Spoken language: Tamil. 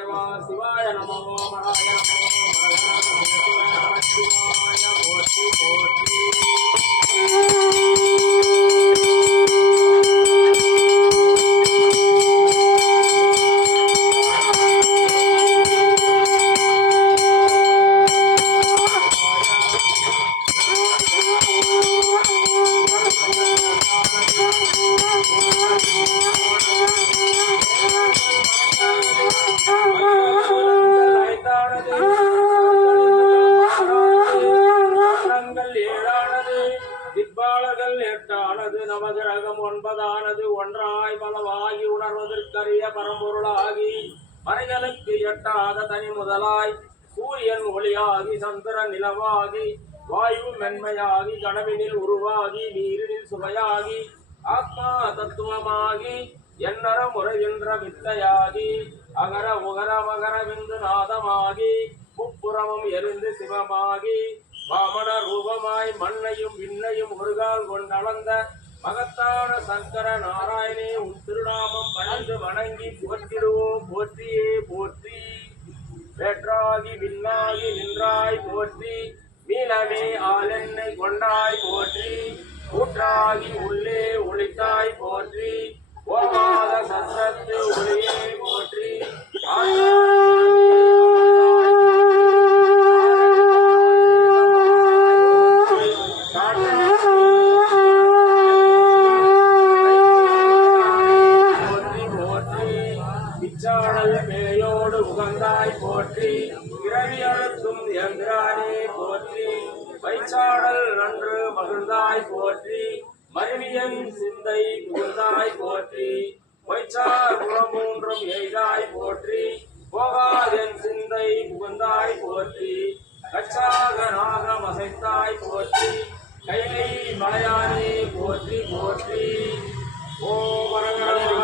சிவாய நமோ மகாய நமோ சிவாய போற்றி போற்றி நவகிரகம் ஒன்பதானது ஒன்றாய் பலவாகி உணர்வதற்கரிய பரம்பொருளாகி மறைகளுக்கு எட்டாத தனி முதலாய் சூரியன் ஒளியாகி சந்திரன் நிலவாகி வாயு மென்மையாகி கனவினில் உருவாகி நீரினில் சுவையாகி ஆத்மா தத்துவமாகி எண்ணற முறைகின்ற வித்தையாகி அகர உகர மகர விந்து நாதமாகி முப்புறமும் எரிந்து சிவமாகி வாமன ரூபமாய் மண்ணையும் விண்ணையும் ஒருகால் கொண்டளந்த மகத்தான சங்கர நாராயணே உன் திருநாமம் பணிந்து வணங்கி போற்றிடுவோம் போற்றியே போற்றி வேற்றாகி விண்ணாகி நின்றாய் போற்றி மீளமே ஆளெண்ணை கொண்டாய் போற்றி கூற்றாகி உள்ளே ஒளித்தாய் போற்றி ஓவாத சத்தத்து ஒளியே போற்றி மேயோடு உகந்தாய் போற்றி பிறவி அழுத்தும் எந்திரானே போற்றி வைச்சாடல் நன்று மகிழ்ந்தாய் போற்றி மருவியன் சிந்தை புகுந்தாய் போற்றி வைச்சார் புறமூன்றும் எய்தாய் போற்றி போகாதென் சிந்தை புகுந்தாய் போற்றி கச்சாக நாகம் அசைத்தாய் போற்றி கைலை மலையானே போற்றி போற்றி ஓ வரகர